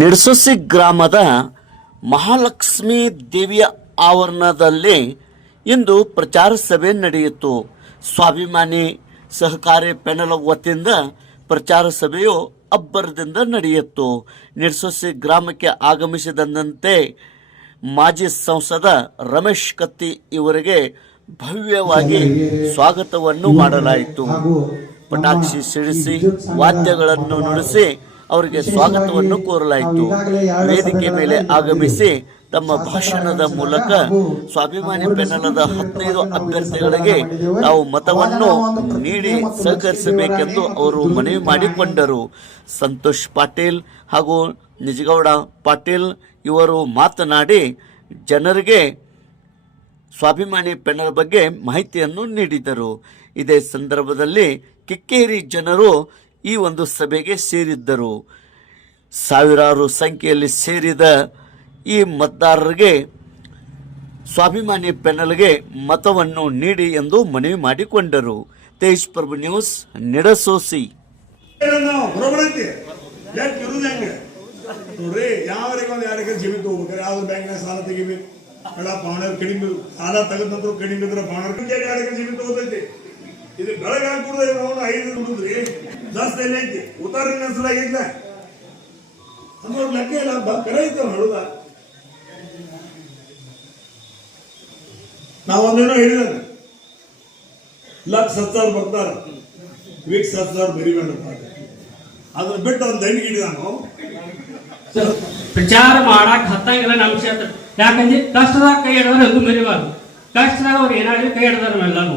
ನಿಡ್ಸೊಸಿ ಗ್ರಾಮದ ಮಹಾಲಕ್ಷ್ಮಿ ದೇವಿಯ ಆವರಣದಲ್ಲಿ ಇಂದು ಪ್ರಚಾರ ಸಭೆ ನಡೆಯಿತು. ಸ್ವಾಭಿಮಾನಿ ಸಹಕಾರಿ ಪೆನಲ್ ವತಿಯಿಂದ ಪ್ರಚಾರ ಸಭೆಯು ಅಬ್ಬರದಿಂದ ನಡೆಯಿತು. ನಿಡ್ಸೊಸಿ ಗ್ರಾಮಕ್ಕೆ ಆಗಮಿಸಿದಂತೆ ಮಾಜಿ ಸಂಸದ ರಮೇಶ್ ಕತ್ತಿ ಇವರಿಗೆ ಭವ್ಯವಾಗಿ ಸ್ವಾಗತವನ್ನು ಮಾಡಲಾಯಿತು. ಪಟಾಕ್ಷಿ ಸಿಡಿಸಿ ವಾದ್ಯಗಳನ್ನು ನುಡಿಸಿ ಅವರಿಗೆ ಸ್ವಾಗತವನ್ನು ಕೋರಲಾಯಿತು. ವೇದಿಕೆ ಮೇಲೆ ಆಗಮಿಸಿ ತಮ್ಮ ಭಾಷಣದ ಮೂಲಕ ಸ್ವಾಭಿಮಾನಿ ಪೆನ್ನಲದ ಹದಿನೈದು ಅಭ್ಯರ್ಥಿಗಳಿಗೆ ನಾವು ಮತವನ್ನು ನೀಡಿ ಸಹಕರಿಸಬೇಕೆಂದು ಅವರು ಮನವಿ ಮಾಡಿಕೊಂಡರು. ಸಂತೋಷ್ ಪಾಟೀಲ್ ಹಾಗೂ ನಿಜಗೌಡ ಪಾಟೀಲ್ ಇವರು ಮಾತನಾಡಿ ಜನರಿಗೆ ಸ್ವಾಭಿಮಾನಿ ಪೆನ್ನರ ಬಗ್ಗೆ ಮಾಹಿತಿಯನ್ನು ನೀಡಿದರು. ಇದೇ ಸಂದರ್ಭದಲ್ಲಿ ಕಿಕ್ಕೇರಿ ಜನರು ಈ ಒಂದು ಸಭೆಗೆ ಸೇರಿದ್ದರು. ಸಾವಿರಾರು ಸಂಖ್ಯೆಯಲ್ಲಿ ಸೇರಿದ ಈ ಮತದಾರರಿಗೆ ಸ್ವಾಭಿಮಾನಿ ಪೆನಲ್ಗೆ ಮತವನ್ನು ನೀಡಿ ಎಂದು ಮನವಿ ಮಾಡಿಕೊಂಡರು. ತೇಜ್ ಪ್ರಭು ನ್ಯೂಸ್, ನಿಡಸೋಸಿ. ನೋಡ್ರಿ ಯಾವರಿಗೆ ಒಂದು ಯಾರಿಗೆ ಜೀವಿತ ತಗೋಬೇಕಾರೆ ಯಾವ್ದು ಬ್ಯಾಂಕ್ನಾಗ ಸಾಲ ತೆಗಿಬೇಕು? ಎಲ್ಲ ಪಾವನರ್ ಕಡಿಮೆ ಸಾಲ ತೆಗೆದ ನಂತರ ಕಡಿಮೆ ಇದ್ರೆ ಪಾವನರ್ ಯಾರಿಗೆ ಜಮೀನು ತಗೋತೈತಿ? ಇದು ಬೆಳಗ್ಗೆ ಅವನು ಐದು ದುಡಿದ್ರಿ ಜಾಸ್ತಿ ಎಲ್ಲ ಐತಿ? ಉತ್ತಾರಿನ ಹೆಸರು ಆಗಿಲ್ಲ ಅಂದ್ರೆ ಲೆಕ್ಕ ಇಲ್ಲ ಕರೆ ಐತೆ ಹೇಳುದ ನಾವೊಂದೇನೋ ಹೇಳಿದ ಲಕ್ಷ ಹತ್ತು ಸಾವಿರ ಬರ್ತಾರ. ವೀಕ್ಸ್ ಹತ್ತು ಬರಿಬೇಡಪ್ಪ ಅದನ್ನ ಬಿಟ್ಟು ಒಂದು ದಂಡಿಗೆ ಹಿಡಿದಾನು ಪ್ರಚಾರ ಮಾಡಕ್ ಹತ್ತಂಗಿಲ್ಲ ನಮ್ಮ ಕ್ಷೇತ್ರ. ಯಾಕಂದ್ರೆ ಕಷ್ಟದಾಗ ಕೈ ಹಿಡಿದ್ರೆ ಅದು ಮರಿಬಾರ್ದು. ಕಷ್ಟದಾಗ ಅವ್ರು ಏನಾದ್ರು ಕೈ ಹಿಡಿದಾರ ಎಲ್ಲಾನು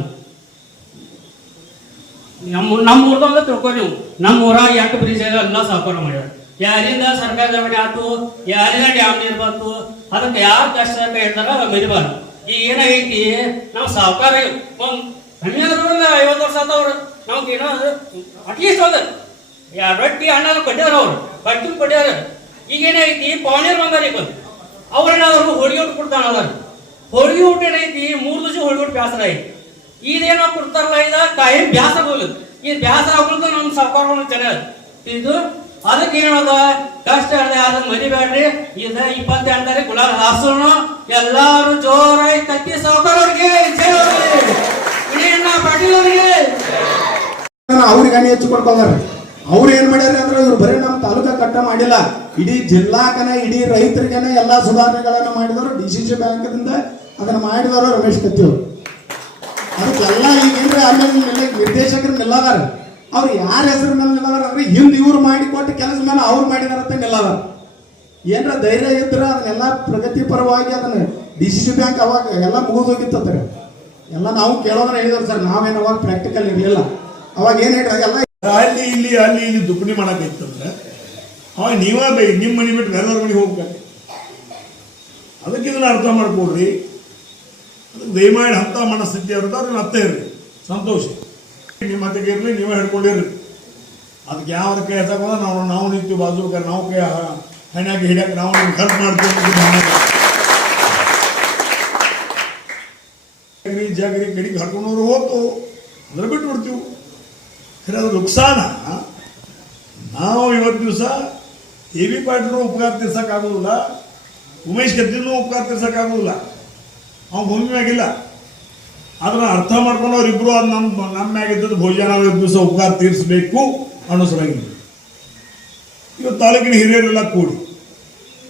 ನಮ್ಮ ನಮ್ಮ ಊರ್ದಾಗ ತಿಳ್ಕೊ ನೀವು. ನಮ್ಮ ಊರಾಗ ಎಷ್ಟು ಬ್ರಿಜ್ ಇದೆ ಎಲ್ಲ ಸಹಕಾರ ಮಾಡ್ಯಾರ? ಯಾರಿಂದ ಸರ್ಕಾರ ಜಮೀನು ಆಯ್ತು ಯಾರಿಂದ ಡ್ಯಾಮ್ ನೀರು ಬಂತು? ಅದಕ್ಕೆ ಯಾರು ಕಷ್ಟ ಇರ್ತಾರ ಮರಿಬಾರ್ದು ಈಗ ಏನಾಗೈತಿ? ನಾವು ಸಾವುಕಾರ ಒಂದು ಹನ್ನೆರಡು ಐವತ್ತು ವರ್ಷ ಆತವ್ರು ನಮ್ಗೆ ಏನೋ ಅಟ್ಲೀಸ್ಟ್ ಒಂದು ರೊಟ್ಟಿ ಅಣ್ಣ ಕೊಟ್ಟಿದಾರ ಅವ್ರು. ಬಟ್ಟಿ ಕೊಟ್ಟಿದಾರ ಈಗ ಏನಾಗೈತಿ? ಪಾವನೇರ್ ಬಂದಾರ ಈಗ. ಅವ್ರನ್ನ ಅವ್ರು ಹೋಳಿಗೆ ಊಟ ಕೊಡ್ತಾನ ಹೋಳಿಗೆ ಊಟ ಏನೈತಿ ಮೂರು ದಿವಸ ಹೋಳಿಗೆ ಊಟ ಬ್ಯಾಸರ ಐತಿ ಇದೇನೋ ಕೊಡ್ತಾರಲ್ಲ ಇದ? ಕಾಯಂ ಬ್ಯಾಸರ ಹೋಗ್ಲಿ ಈ ಬ್ಯಾಸರ ಆಗ್ಲಿಕ್ಕೆ ನಮ್ಮ ಸಹಕಾರ ಜನ ಇದು ಅದಕ್ಕೆ ಏನದ? ಕಷ್ಟ ಅದ ಅದ್ ಮರಿಬೇಡ್ರಿ ಇದ ಇಪ್ಪತ್ತೆಂಟನೇ ಗುಲಾಲ್ ಹಾಸೋಣ ಎಲ್ಲಾರು ಜೋರಾಗಿ ತತ್ತಿ ಸಹಕಾರ ಅವ್ರಿಗೆ ಪಾಟೀಲ್ ಅವರಿಗೆ ಅವ್ರಿಗೆ ಅನಿ ಹೆಚ್ಚು ಕೊಡ್ಕೊಂಡ್ರಿ ಅವ್ರು ಏನ್ ಮಾಡ್ಯಾರ ಅಂದ್ರೆ ಇವ್ರು ಬರೀ ನಮ್ಮ ತಾಲೂಕಾ ಕಟ್ಟ ಮಾಡಿಲ್ಲ. ಇಡೀ ಜಿಲ್ಲಾಕನ, ಇಡೀ ರೈತರಿಗೇನೆ ಎಲ್ಲಾ ಸುಧಾರಣೆಗಳನ್ನ ಮಾಡಿದವರು ಡಿ ಸಿ ಸಿ ಬ್ಯಾಂಕ್ದಿಂದ ಅದನ್ನ ಮಾಡಿದವರು ರಮೇಶ್ ಕತ್ತಿ ಅವರು. ಅದಕ್ಕೆಲ್ಲ ಈಗೇನ್ರಿ ಅಲ್ಲಿ ನಿರ್ದೇಶಕರು ನಿಲ್ಲದಾರ ಅವ್ರು ಯಾರ ಹೆಸರು ಮೇಲೆ ನಿಲ್ಲದಾರ ಅಂದ್ರೆ ಹಿಂದೆ ಇವ್ರು ಮಾಡಿ ಕೊಟ್ಟು ಕೆಲಸ ಮೇಲೆ ಅವ್ರು ಮಾಡಿದಾರಂತ ನಿಲ್ಲದಾರ ಏನರ ಧೈರ್ಯ ಇದ್ರೆ ಅದನ್ನೆಲ್ಲ ಪ್ರಗತಿ ಪರವಾಗಿ ಅದನ್ನ ಡಿ ಸಿ ಸಿ ಬ್ಯಾಂಕ್ ಅವಾಗ ಎಲ್ಲ ಮುಗಿದೋಗಿತ್ತಂತಾರೆ. ಎಲ್ಲ ನಾವು ಕೇಳೋದ್ರೆ ಹೇಳಿದ್ರು ಸರ್, ನಾವೇನು ಅವಾಗ ಪ್ರಾಕ್ಟಿಕಲ್ ಇರಲಿಲ್ಲ. ಅವಾಗ ಏನ್ ಹೇಳ್ರಿ ಎಲ್ಲ ಅಲ್ಲಿ, ಇಲ್ಲಿ ಅಲ್ಲಿ, ಇಲ್ಲಿ ದುಪ್ಪಣಿ ಮಾಡಕ್ಕಿತ್ತಂದ್ರೆ ಅವಾಗ ನೀವೇ ಬೈ ನಿಮ್ಮ ಮನೆ ಬಿಟ್ಟು ಎಲ್ಲರ ಮನೆಗೆ ಹೋಗ್ಬೇಕು. ಅದಕ್ಕೆ ಇದನ್ನ ಅರ್ಥ ಮಾಡ್ಕೊಡ್ರಿ ಅದಕ್ಕೆ ದಯಮಾಡಿ ಅಂತ ಮನಸ್ಥಿತಿ ಅವ್ರದ್ದು ಅದನ್ನ ಅರ್ಥ ಇರ್ರಿ ಸಂತೋಷ. ನಿಮ್ಮ ಮತ್ತಿಗೆ ಇರ್ಲಿ, ನೀವೇ ಹಿಡ್ಕೊಂಡಿರ್ರಿ. ಅದಕ್ಕೆ ಯಾವ ಕೈ ಎತ್ತಕೊಂಡ ನಾವು ನಾವು ನಿಂತು ಬಾಜು ಬೇಕಾದ್ರೆ ನಾವು ಕೈ ಹಣ್ಯಾಗ ಹಿಡಿಯಾಕ ನಾವು ನಿಮ್ಗೆ ಖರ್ಚು ಮಾಡ್ತೀವಿ ಅಂತ ಭಾವನೆ. ಜಾಗರಿ ಜಾಗರಿ ಕಡೆಗೆ ಹರ್ಕೊಂಡವ್ರು ಹೋತು. ಅಂದ್ರೆ ಬಿಟ್ಟು ಬಿಡ್ತೀವಿ ಖರೆ ಅದು ನುಕ್ಸಾನ. ನಾವು ಇವತ್ತು ದಿವಸ ಎ ಬಿ ಪಾಟೀಲ್ರು ಉಪಕಾರ ತೀರ್ಸಕ್ಕಾಗೋದಿಲ್ಲ ಉಮೇಶ್ ಕತ್ತಿನೂ ಉಪಕಾರ ತೀರ್ಸಕ್ಕಾಗೋದಿಲ್ಲ ಅವ್ನು ಭೂಮಿ ಮ್ಯಾಗಿಲ್ಲ ಅದನ್ನ ಅರ್ಥ ಮಾಡ್ಕೊಂಡು ಅವ್ರಿಬ್ರು ಅದು ನಮ್ಮ ನಮ್ಮ ಮ್ಯಾಗಿದ್ದದ್ದು ಭೋಜನ ದಿವಸ ಉಪಕಾರ ತೀರಿಸಬೇಕು ಅನ್ನೋ ಇವತ್ತು ತಾಲೂಕಿನ ಹಿರಿಯರೆಲ್ಲ ಕೂಡಿ,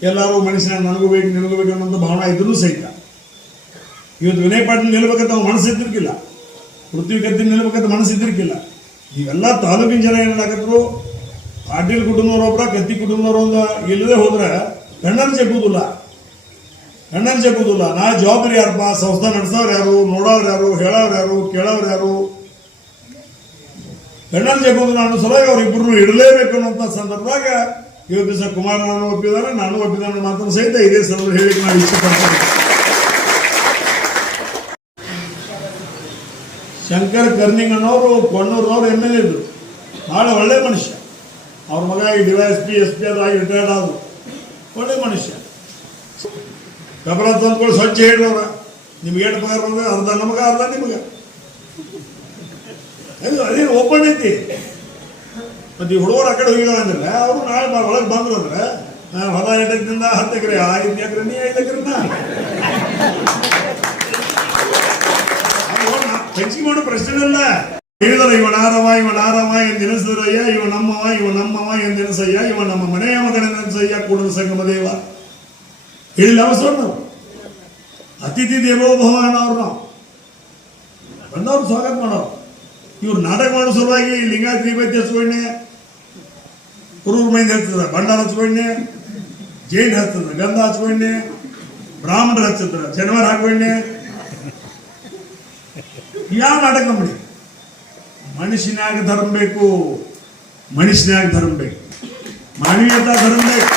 ಎಲ್ಲರೂ ಮನುಷ್ಯನ ನನಗೂ ಬೇಕು, ನಿನಗೂ ಬೇಕು ಅನ್ನೋಂಥ ಭಾವನೆ ಇದ್ರೂ ಸಹಿತ. ಇವತ್ತು ವಿನಯ್ ಪಾಟೀಲ್ ನಿಲ್ಬೇಕಂತ ಅವ್ನು ಮನಸ್ಸು ಇದ್ದಿರ್ಕಿಲ್ಲ. ಪೃಥ್ವಿ ಕತ್ತಿ ನಿಲ್ಬೇಕಂತ ಮನಸ್ಸು ಇದ್ದಿರ್ಕಿಲ್ಲ. ಇವೆಲ್ಲ ತಾಲೂಕಿನ ಜನ ಏನಾಗತ್ತರು ಪಾಟೀಲ್ ಕುಟುಂಬದವ್ರು ಒಬ್ರ ಕತ್ತಿ ಕುಟುಂಬದವರು ಒಂದು ಇಲ್ಲದೆ ಹೋದ್ರೆ ಕಣ್ಣಲ್ಲಿ ಜಗ್ಗುದಿಲ್ಲ. ಕಣ್ಣಲ್ಲಿ ಜಗ್ಗುದಿಲ್ಲ ನಾ ಜವಾಬ್ದಾರಿ ಯಾರಪ್ಪ ಸಂಸ್ಥೆ ನಡೆಸೋರು ಯಾರು? ನೋಡೋರು ಯಾರು? ಹೇಳೋರು ಯಾರು? ಕೇಳೋರು ಯಾರು? ಕಣ್ಣಲ್ಲಿ ಜಗ್ಗುದಿಲ್ಲ ಅನ್ನೋ ಸಲುವಾಗಿ ಅವ್ರಿಬ್ರು ಇಡಲೇಬೇಕು ಅನ್ನೋಂಥ ಸಂದರ್ಭದಾಗ ಇವತ್ತು ದಿವಸ ಕುಮಾರ್ ನಾನು ಒಪ್ಪಿದ್ದಾರೆ ನಾನು ಒಪ್ಪಿದ್ದಾನೆ ಮಾತ್ರ ಸಹಿತ ಇದೇ ಸಂದರ್ಭ ಹೇಳಿಕ್ಕೆ ನಾನು ಇಷ್ಟಪಡ್ತೇನೆ ಪಡ್ತೇನೆ ಶಂಕರ್ ಕರ್ನಿಂಗ್ ಅನ್ನೋರು ಕೊಣ್ಣೂರ್ನವ್ರು ಎಂ ಎಲ್ ಇದ್ರು. ಭಾಳ ಒಳ್ಳೆ ಮನುಷ್ಯ. ಅವ್ರ ಮಗ ಈ D S P S P ಆಗಿ ರಿಟೈರ್ಡ್ ಆದರು. ಒಳ್ಳೆ ಮನುಷ್ಯ. ಕಬರ ತಂದ್ಕೊಂಡು ಸ್ವಚ್ಛ ಹೇಳ್ರವ್ರ ನಿಮ್ಗೆ ಎಷ್ಟು ಪಗಾರ ಬಂದ್ರೆ ಅರ್ಧ ನಮಗ ಅರ್ಧ ನಿಮಗೆ ಅದು ಅದೇನು ಓಪನ್ ಐತಿ ಮತ್ತೆ ಈ ಹುಡುಗರು ಆ ಕಡೆ ಹೋಗಿದಾರೆ ಅಂದ್ರೆ ಅವರು ನಾಳೆ ಒಳಗೆ ಬಂದ್ರು ಅಂದ್ರೆ ನಾನು ಹೊಲ ಎಡದಿಂದ ಹತ್ತು ಎಕರೆ ಐದು ಎಕರೆ ನೀ ಐದು ಎಕರೆ ಹೆಚ್ಚಿಗೆ ಮಾಡೋ ಪ್ರಶ್ನೆ ಇಲ್ಲ ಹೇಳಿದರೆ ಇವ ನಾರವ ಇವ ನಾರವ ಎಂದೆನಿಸಿದ್ರಯ್ಯ ಇವ ನಮ್ಮವ ಇವ ನಮ್ಮವ ಎಂದೆನಿಸಯ್ಯ ಇವ ನಮ್ಮ ಮನೆಯ ಮಗನೆನಿಸಯ್ಯ ಕೂಡಲ ಸಂಗಮ ದೇವ ಹೇಳಿಲ್ಲ ಅವಸರ ನಾವು ಅತಿಥಿ ದೇವೋ ಭವ ಅನ್ನೋರು ನಾವು. ಬಂದವ್ರು ಸ್ವಾಗತ ಮಾಡೋರು. ಇವ್ರು ನಾಟಕ ಮಾಡೋ ಸಲುವಾಗಿ ಲಿಂಗಾಯತ್ ನೈವೇದ್ಯ ಹಚ್ಕೊಂಡೆ ಕುರೂರು ಮೈಂದ ಹಚ್ಚಿದ್ರ ಬಂಡಾರ ಹಚ್ಕೊಂಡೆ ಜೈನ್ ಹಚ್ಚಿದ್ರ ಗಂಧ ಹಚ್ಕೊಂಡೆ ಬ್ರಾಹ್ಮಣರು ಹಚ್ಚಿದ್ರ ಜನವರ ಹಾಕೊಂಡೆ ಯಾವ ನಾಟಕ ಮಾಡಿ? ಮನುಷ್ಯನಾಗ ಧರ್ಮ ಬೇಕು, ಮನುಷ್ಯನಾಗ ಧರ್ಮ ಬೇಕು. ಮಾನವೀಯತಾ ಧರ್ಮ ಬೇಕು.